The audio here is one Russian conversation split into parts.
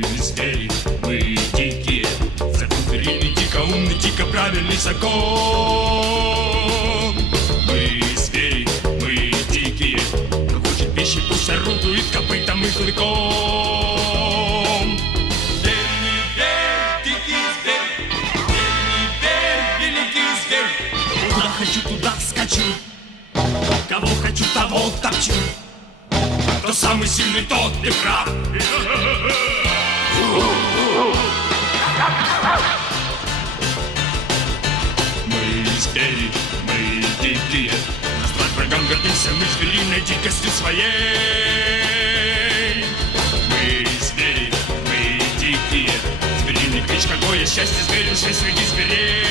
Мы звери, мы дикие, закупорили дико умный, дико правильный закон. Мы звери, мы дикие, кто хочет пищи, пусть орудует копытом и клыком. Верь, не верь, дикий зверь, верь, не верь, великий зверь. Куда хочу, туда скачу, кого хочу, того топчу. Кто самый сильный, тот и прав. Мы звери, мы дикие, назвать врагам гордимся мы звериной дикостью своей. Мы звери, мы дикие, звериный клич, какое счастье зверю жить среди зверей.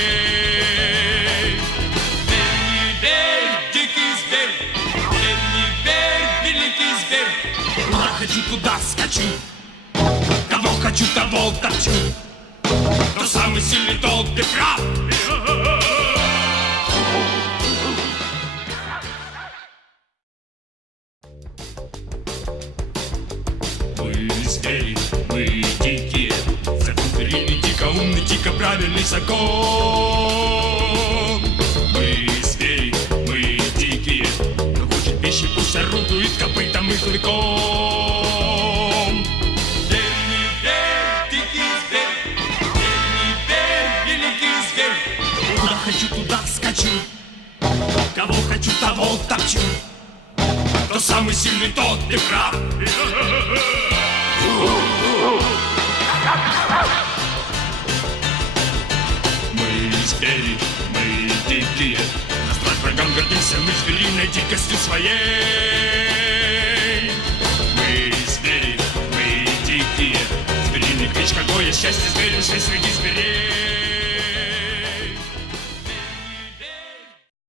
Верь, не верь, дикий зверь, верь, не верь, великий зверь. Куда хочу, туда скачу, кого хочу, того топчу. Кто самый сильный, тот и прав. Мы звери, мы дикие, закупорили дико умный, дико правильный закон. Мы звери, мы дикие, кто хочет пищи, пусть орудует копытом и клыком. Верь, не верь, дикий зверь, верь, не верь, великий зверь. Куда хочу, туда скачу, кого хочу, того топчу. Кто самый сильный, тот и прав. Мы звери, мы дикие, назвать врагам гордимся мы звериной дикостью своей. Мы звери, мы дикие, звериный клич, какое счастье зверю жить среди зверей.